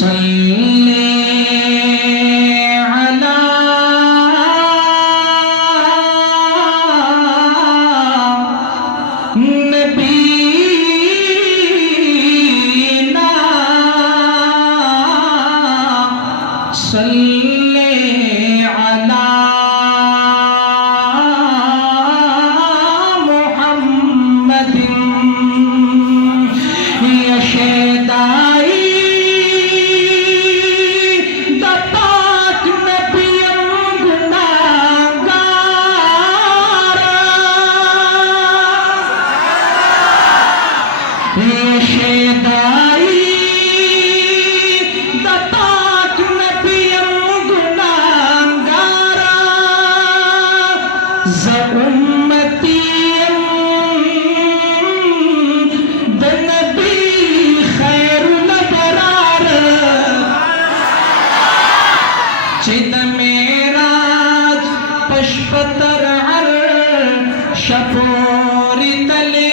सल्ले अला नबीना सल्ले अला मुहम्मदिन या शेदाई पशपतर शपोरी तले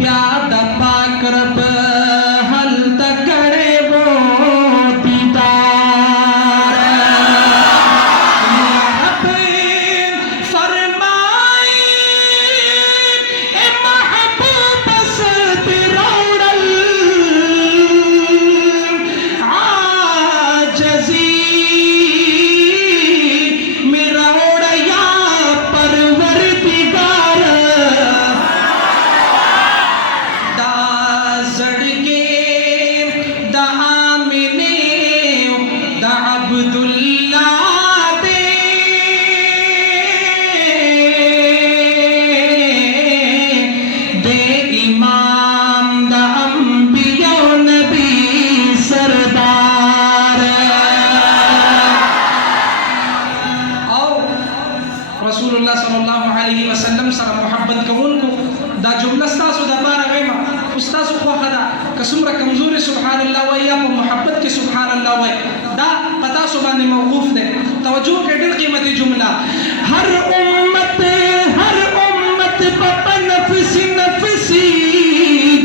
प्याद पाकरब हल तकड़े वो दीदार फरमाए ए महबूब सदरौड़ल रसूलुल्लाह सल्लल्लाहु अलैहि वसल्लम सर मोहब्बत कौन को दा जुमला स्तासु दा बारा गैमा उस्तासु को खदा कसुमरा कमजोर सुभान अल्लाह व या मोहब्बत के सुभान अल्लाह व दा पता सुबान मौकूफ दे तवज्जो के दिल कीमती जुमला हर उम्मत पपा नफसी नफसी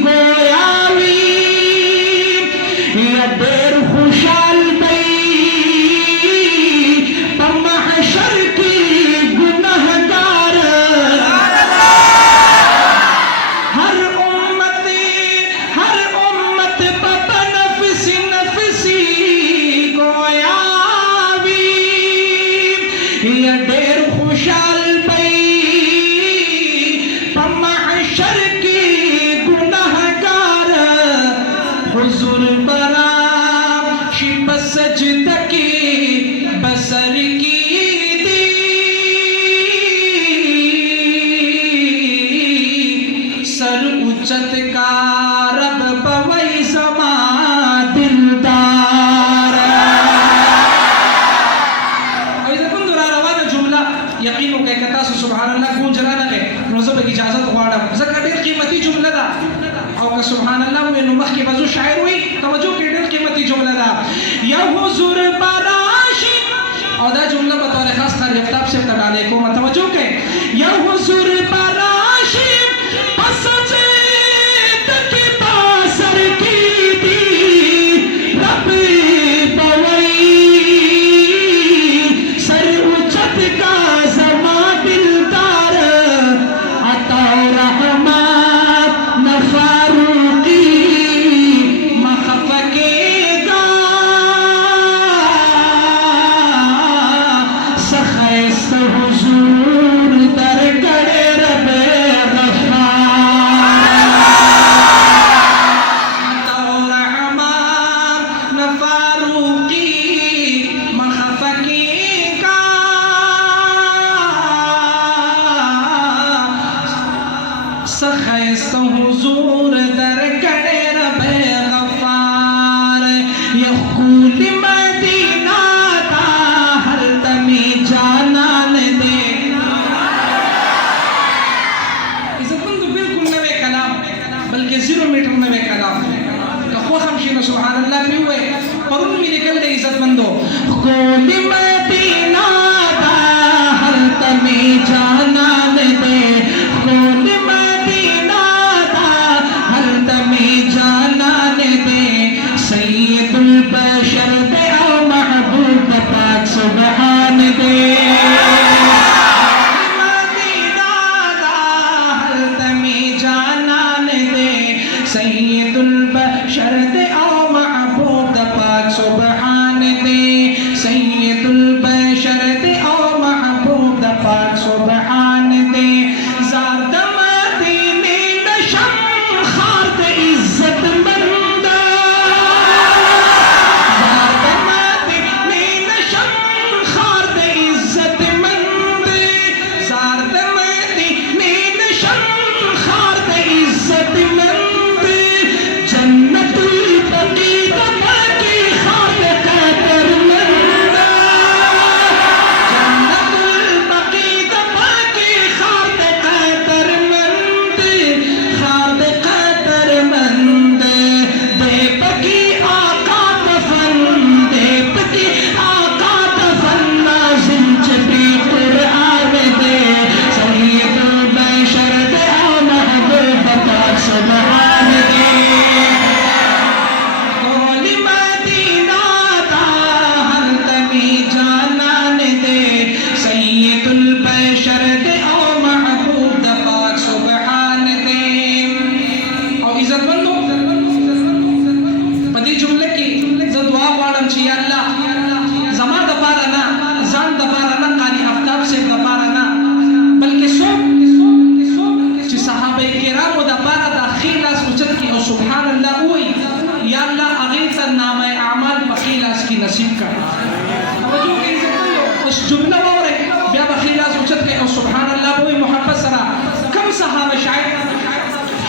गोयावी या देर खुशाल बई पमहशर की ढेर खुशाल पई पमहशर की गुनाहगार हुजूर बरा शिब सजद की बसर की दी सर उच्चत का रब पवई समा दिलदार यकीनों के कथा सुभान अल्लाह को जलाना है रोज़ की इजाजत वाड़ा ज़का ढेर कीमती जुमला दा और का सुभान अल्लाह में नुमख के बाजू शायर हुई तवज्जो के ढेर कीमती जुमला दा या हुजूर बराशी और दा जुमला बतौर खास खाली आफ्ताब से डाले को मतवज्जो के या हुजूर बराशी पसजे तक पासर की दी रब बवई सर उच्चत का हुजूर दर करे रबे गफ्फार यक़ूल मदीना दा हर तमी जानान दे इज़्ज़तमंद बिल्कुल नवे कलाम बल्कि 0 मीटर नवे कलाम का खो खमशीन सुभान अल्लाह भी हुए परुन में निकल गए इज़्ज़तमंदो यक़ूल मदीना दा हर तमी जानान दे यक़ूल मदीना दा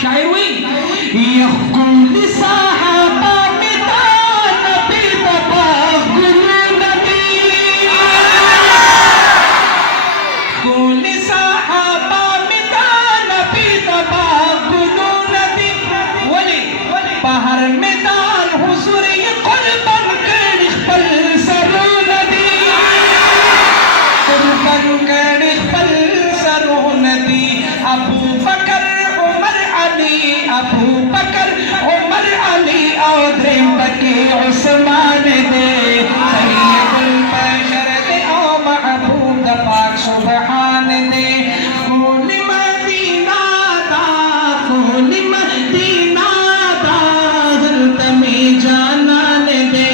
शायर हुई यकुल साहबा मिदान नबी बाबा गुरु नबी कुल साहबा मिदान नबी बाबा गुरु नबी वली पहर मैदान हुजूर कुर्बान कर पल सरो नबी कुर्बान कर पल सरो नबी अबू बकर अबू बकर उमर अली और बकी उस्मान दे सैयदुल बशर दे ओ महबूब पाक सुभान दे कुल मदीना दा हज़रत में जानान दे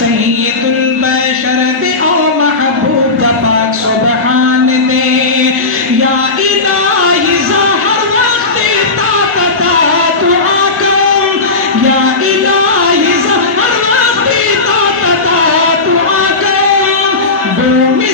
सैयदुल बशर दे ओ महबूब पाक सुभान दे या इलाही Boom.